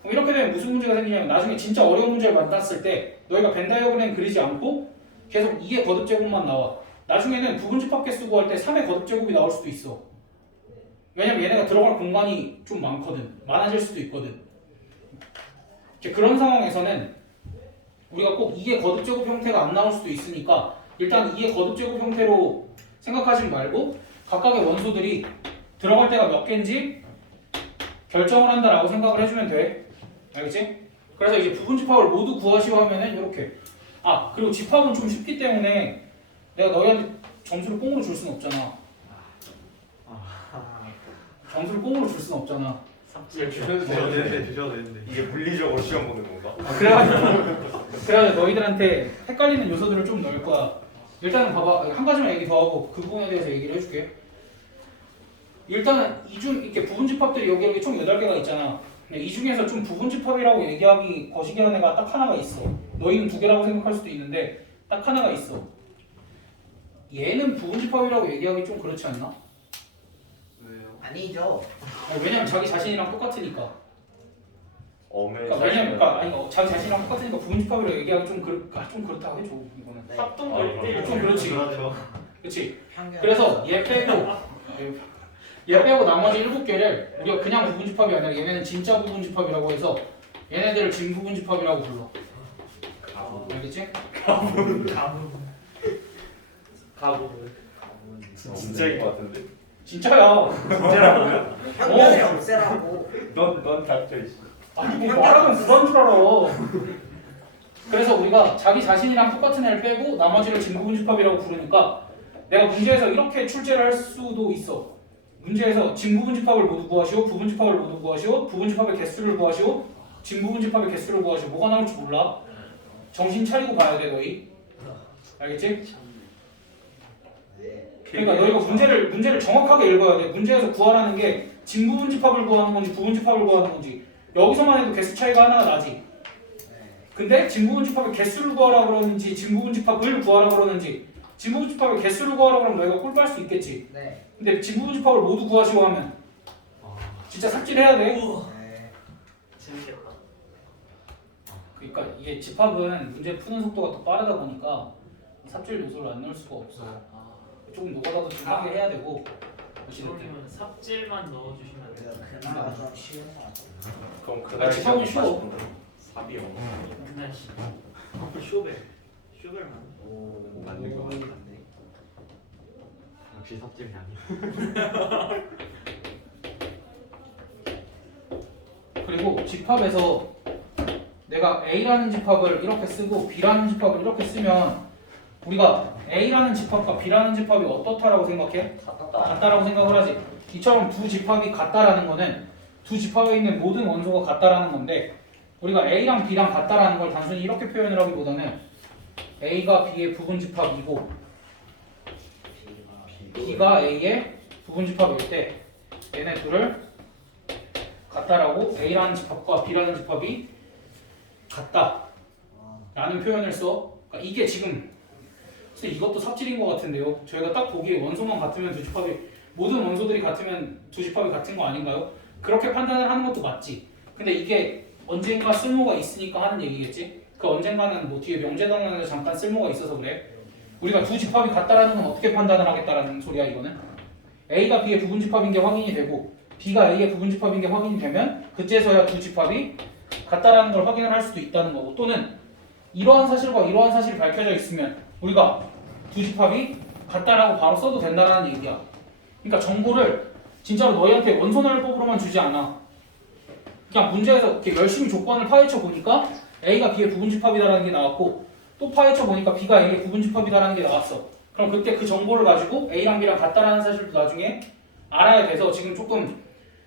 그럼 이렇게 되면 무슨 문제가 생기냐면 나중에 진짜 어려운 문제를 만났을 때 너희가 벤 다이어그램 그리지 않고 계속 2의 거듭제곱만 나와. 나중에는 부분집합 개수 구할 때 3의 거듭제곱이 나올 수도 있어. 왜냐면 얘네가 들어갈 공간이 좀 많거든. 많아질 수도 있거든. 그런 상황에서는 우리가 꼭 2의 거듭제곱 형태가 안 나올 수도 있으니까 일단 2의 거듭제곱 형태로 생각하지 말고 각각의 원소들이 들어갈 때가 몇 개인지 결정을 한다라고 생각을 해주면 돼. 알겠지? 그래서 이제 부분집합을 모두 구하시오 하면은 이렇게. 아 그리고 집합은 좀 쉽기 때문에 내가 너희한테 점수를 꽁으로 줄 수는 없잖아. 점수를 꽁으로 줄 수는 없잖아. 주셔도 되는데 이게 물리적으로 시험 보는 건가? 그래가지고 너희들한테 헷갈리는 요소들을 좀 넣을 거야. 일단은 봐봐. 한 가지만 얘기 더 하고 그 부분에 대해서 얘기를 해줄게. 일단은 이중 이렇게 부분집합들이 여기 이렇게 총 8개가 있잖아. 근데 이 중에서 좀 부분집합이라고 얘기하기 거시기한 애가 딱 하나가 있어. 너희는 2개라고 생각할 수도 있는데 딱 하나가 있어. 얘는 부분집합이라고 얘기하기 좀 그렇지 않나? 왜요? 아니죠. 왜냐면 자기 자신이랑 똑같으니까. 어메. 그러니까 자기 자신이랑 똑같으니까 부분집합이라고 얘기하기 좀 그렇다고 해줘. 이거는. 네. 합동 아, 결대 좀 그렇지. 그렇죠. 그렇지. 편견. 그래서 얘 빼고 나머지 7개를 우리가 그냥 부분집합이 아니라 얘네는 진짜 부분집합이라고 해서 얘네들을 진부분집합이라고 불러. 알겠지? 진짜일 것 같은데. 진짜야. 진짜라고요? 편견을 없애라고. 넌 닥쳐 있어. 아니 뭐 말하면 그건 줄 알아. 그래서 우리가 자기 자신이랑 똑같은 애를 빼고 나머지를 진부분집합이라고 부르니까 내가 문제에서 이렇게 출제를 할 수도 있어. 문제에서 진부분집합을 모두 구하시오, 부분집합을 모두 구하시오, 부분집합의 개수를 구하시오, 진부분집합의 개수를 구하시오. 뭐가 나올지 몰라. 정신 차리고 봐야 돼 너희. 알겠지? 네. 그러니까 너희가 문제를 정확하게 읽어야 돼. 문제에서 구하라는 게 진부분집합을 구하는 건지 부분집합을 구하는 건지 여기서만 해도 개수 차이가 하나가 나지. 근데 진부분집합의 개수를 구하라 그러는지 진부분집합을 구하라 그러는지 진부분집합의 개수를 구하라 그러면 너희가 꼴찌할 수 있겠지. 네. 근데 진부분집합을 모두 구하시고 하면 진짜 삽질해야 돼. 네. 재밌겠다. 그러니까 이게 집합은 문제 푸는 속도가 더 빠르다 보니까 삽질 요소를 안 넣을 수가 없어. 조금 노가다도 좀 하게 해야 되고. 그러면 삽질만 넣어주시면 안 돼요. 그나마 좀 쉬운 것 같아. 그럼 아, 집합은 쉬워. 사비요. 그날 쇼벨만. 오. 맞는 거 같네. 역시 삽질이 아니야. 그리고 집합에서 내가 A라는 집합을 이렇게 쓰고 B라는 집합을 이렇게 쓰면 우리가 A라는 집합과 B라는 집합이 어떻다라고 생각해? 같다라고 생각을 하지. 이처럼 두 집합이 같다라는 거는 두 집합에 있는 모든 원소가 같다라는 건데 우리가 A랑 B랑 같다라는 걸 단순히 이렇게 표현을 하기보다는 A가 B의 부분집합이고 B가 A의 부분집합일 때 얘네 둘을 같다라고 A라는 집합과 B라는 집합이 같다라는 표현을 써. 그러니까 이게 지금 이것도 삽질인 것 같은데요. 저희가 딱 보기에 원소만 같으면 두 집합이 모든 원소들이 같으면 두 집합이 같은 거 아닌가요? 그렇게 판단을 하는 것도 맞지. 근데 이게 언젠가 쓸모가 있으니까 하는 얘기겠지. 그 언젠가는 뭐 뒤에 명제단원에서 잠깐 쓸모가 있어서 그래. 우리가 두 집합이 같다라는 건 어떻게 판단을 하겠다라는 소리야 이거는. A가 B의 부분집합인 게 확인이 되고 B가 A의 부분집합인 게 확인이 되면 그때서야 두 집합이 같다라는 걸 확인을 할 수도 있다는 거고 또는 이러한 사실과 이러한 사실이 밝혀져 있으면 우리가 두 집합이 같다라고 바로 써도 된다라는 얘기야. 그러니까 정보를 진짜로 너희한테 원소날법으로만 주지 않아. 그냥 문제에서 이렇게 열심히 조건을 파헤쳐 보니까 A가 B의 부분집합이다라는 게 나왔고 또 파헤쳐 보니까 B가 A의 부분집합이다라는 게 나왔어. 그럼 그때 그 정보를 가지고 A랑 B랑 같다라는 사실도 나중에 알아야 돼서 지금 조금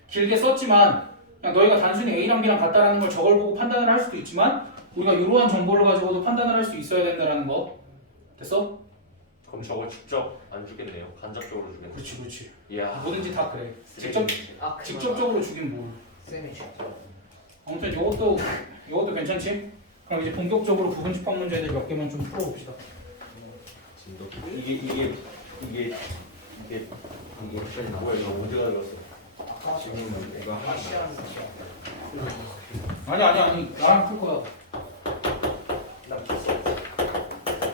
길게 썼지만 그냥 너희가 단순히 A랑 B랑 같다라는 걸 저걸 보고 판단을 할 수도 있지만 우리가 이러한 정보를 가지고도 판단을 할 수 있어야 된다라는 거. 됐어? 그럼 저걸 직접 안 주겠네요. 간접적으로 주겠네요. 그렇지. 이야. 뭐든지 다 그래. 직접 아, 직접적으로 주긴 뭘. 쌤이 진짜. 아무튼 이것도 괜찮지? 그럼 이제 본격적으로 부분집합 문제들 몇 개만 좀 풀어봅시다. 이게 뭐야 이거 어디가 들었어? 아까 지금 이거 하시라는 거죠. 아니 나랑 풀 거야. 나 봤어.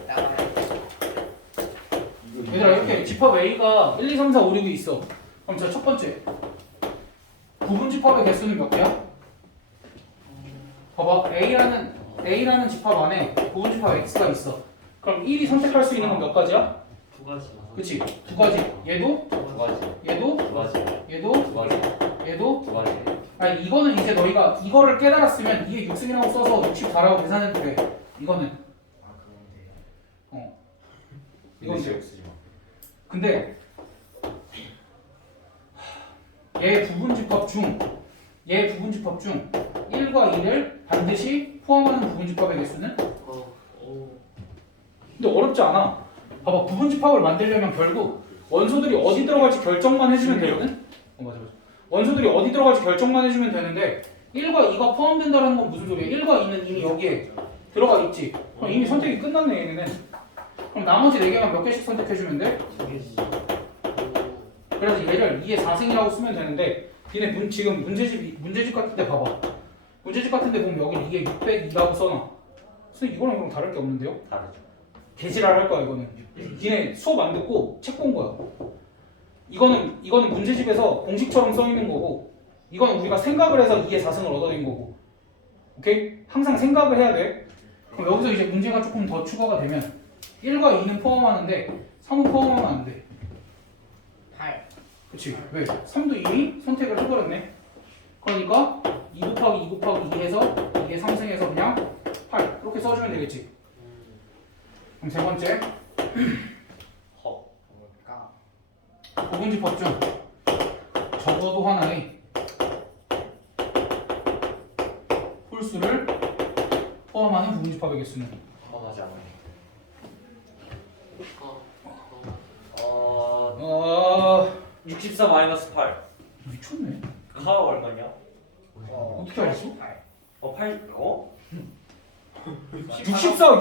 나가네. 얘들아 이렇게 집합 A가 1, 2, 3, 4, 5, 6이 있어. 그럼 자 첫 번째 부분집합의 개수는 몇 개야? 봐봐 A라는 집합 안에 부분집합 X가 있어. 그럼 1이 선택할 수 있는 건 몇 가지야? 두 가지. 그치? 두 가지. 얘도? 두 가지. 얘도? 두 가지. 얘도? 두 가지. 얘도? 두 가지. 아니 이거는 이제 너희가 이거를 깨달았으면 이게 6승이라고 써서 64라고 계산해도 돼. 이거는 아 그런데요. 이건 이건 지역 쓰지 마. 근데 얘 부분집합 중 1과 2를 반드시 포함하는 부분집합의 개수는? 근데 어렵지 않아. 봐봐 부분집합을 만들려면 결국 원소들이 어디 들어갈지 결정만 해주면 되거든? 맞아. 원소들이 어디 들어갈지 결정만 해주면 되는데 1과 2가 포함된다는 건 무슨 소리야? 1과 2는 이미 여기에 들어가 있지. 그럼 이미 선택이 끝났네 얘네는. 그럼 나머지 4개만 몇 개씩 선택해주면 돼? 그래서 얘를 2의 4승이라고 쓰면 되는데 얘네 지금 문제집 같은데 봐봐. 문제집 같은데 보면 여기 이게 602라고 써놔. 선생님 이거랑 이거랑 다를 게 없는데요? 다르죠. 개지랄 할 거야 이거는. 니네 수업 안 듣고 책 본 거야. 이거는 문제집에서 공식처럼 써 있는 거고 이건 우리가 생각을 해서 2의 4승을 얻어낸 거고. 오케이? 항상 생각을 해야 돼. 그럼 여기서 이제 문제가 조금 더 추가가 되면 1과 2는 포함하는데 3은 포함하면 안 돼. 8. 그치? 왜? 3도 이미 선택을 해버렸네. 그러니까 2 곱하기 2 곱하기 2 해서 2의 3승해서 그냥 8 이렇게 써주면 되겠지. 그럼 세 번째 허. 뭘까? 부분집합 중 적어도 하나의 홀수를 포함하는 부분집합의 개수는? 포함하지 않아요. 어... 64 마이너스 8. 미쳤네. 카가 얼마냐? 어떻게 알았어? 8.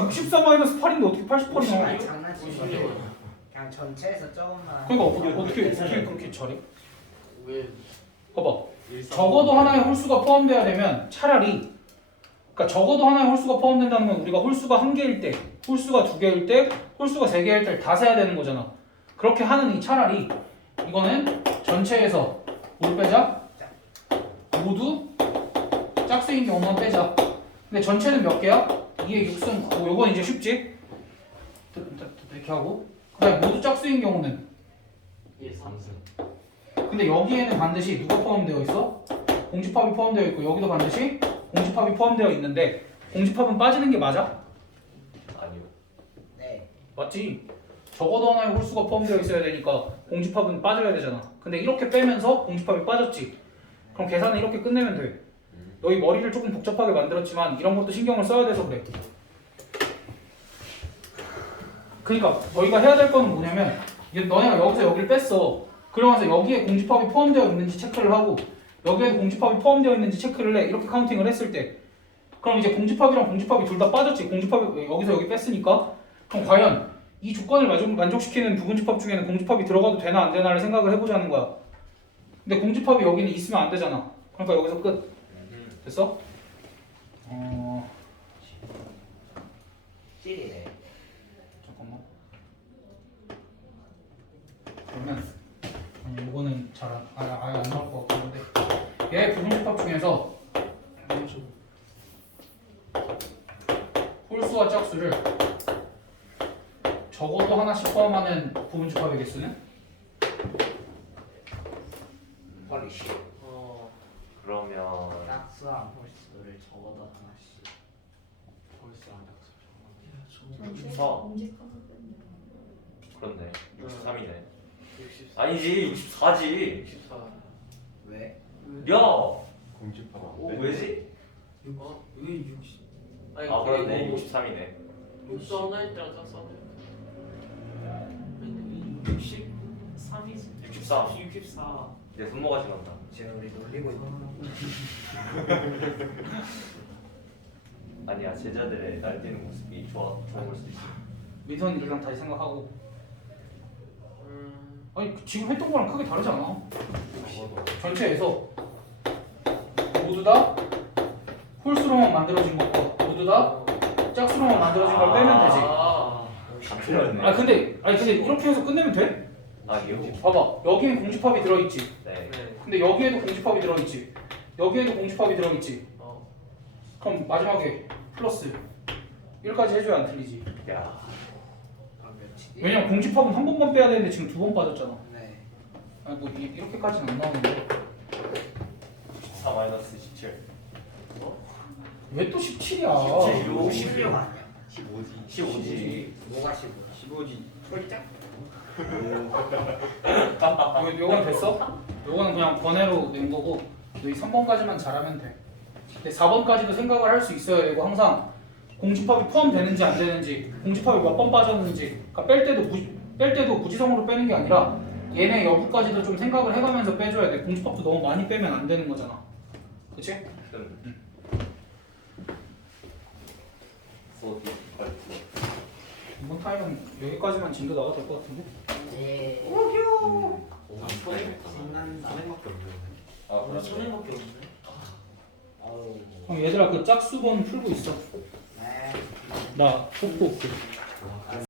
64 마이너스 8인데 어떻게 88이 나와? 장난치는 거예요. 그냥 전체에서 조금만. 그러니까 어떻게 그렇게 잘해? 왜? 봐봐. 적어도 하나의 홀수가 포함돼야 되면 차라리 그러니까 적어도 하나의 홀수가 포함된다는 건 우리가 홀수가 1개일 때, 홀수가 2개일 때, 홀수가 3개일 때 다 세야 되는 거잖아. 그렇게 하느니 차라리 이거는 전체에서 뭘 빼자? 모두 짝수인 경우만 빼자. 근데 전체는 몇 개야? 2의 6승. 요건 이제 쉽지? 이렇게 하고 그 다음에 모두 짝수인 경우는 1, 3승. 근데 여기에는 반드시 누가 포함되어 있어? 공집합이 포함되어 있고 여기도 반드시 공집합이 포함되어 있는데 공집합은 빠지는 게 맞아? 아니요. 네. 맞지? 적어도 하나의 홀수가 포함되어 있어야 되니까 공집합은 빠져야 되잖아. 근데 이렇게 빼면서 공집합이 빠졌지. 그럼 계산을 이렇게 끝내면 돼. 너희 머리를 조금 복잡하게 만들었지만 이런 것도 신경을 써야 돼서 그래. 그러니까 너희가 해야 될 거는 뭐냐면 너네가 여기서 여기를 뺐어. 그러면서 여기에 공집합이 포함되어 있는지 체크를 하고 여기에도 공집합이 포함되어 있는지 체크를 해. 이렇게 카운팅을 했을 때 그럼 이제 공집합이랑 공집합이 둘 다 빠졌지. 공집합이 여기서 여기 뺐으니까 그럼 과연 이 조건을 만족시키는 부분집합 중에는 공집합이 들어가도 되나 안 되나를 생각을 해보자는 거야. 근데 공집합이 여기는 있으면 안 되잖아. 그러니까 여기서 끝. 됐어? 7이래. 잠깐만. 그러면 이거는 아예 안 나올 것 같은데 얘 부분집합 중에서 홀수와 짝수를 적어도 하나씩 포함하는 부분집합의 개수는? 헐리씨. 그러면 짝수랑 홀수를 적어도 하나씩. 벌써 안 전체 사. 공집하는 그렇네. 63이네. 64. 아니지 64지. 64. 왜? 야. 공집하다. 왜지? 여기 60. 아니, 아 그렇네. 63이네. 육수 하나 있다가 짝수 하나 있다. 63이지. 63. 64. 내 손모가지 간다. 지금 우리 놀리고 있는 아니야 제자들의 날뛰는 모습이 좋은 걸 수도 있어. 민선 이랑 다시 생각하고 아니 지금 했던 거랑 크게 다르지 않아. 전체에서 모두 다 홀수로만 만들어진 것과 모두 다 짝수로만 만들어진 걸 빼면 되지. 다 틀렸네. 근데 이렇게 해서 끝내면 돼? 아 이거. 봐봐 여기엔 공집합이 들어있지. 네. 근데 여기에도 공집합이 들어있지. 여기에도 공집합이 들어있지. 그럼 마지막에 플러스 1까지 해줘야 안 틀리지. 야. 왜냐면 공집합은 한 번만 빼야 되는데 지금 두 번 빠졌잖아. 네. 아니 뭐 이렇게까지는 안 나오는데 14 마이너스 17. 왜 또 17이야? 16 아니야? 15지. 15지. 뭐가 15야? 15지. 홀짝? 요건 됐어? 요거는 그냥 번외로 낸 거고 너희 3번까지만 잘하면 돼. 근데 4번까지도 생각을 할 수 있어야 되고 항상 공집합이 포함되는지 안 되는지 공집합이 몇 번 빠졌는지 그러니까 뺄 때도 무지성으로 빼는 게 아니라 얘네 여부까지도 좀 생각을 해가면서 빼줘야 돼. 공집합도 너무 많이 빼면 안 되는 거잖아. 그치? 이번 타임은 여기까지만 진도 나가도 될 것 같은데? 네. 신난다. 선행밖에 없네. 아 우리 선행밖에 없네. 아우. 그럼 얘들아 그 짝수번 풀고 있어. 네. 나 속보 올게.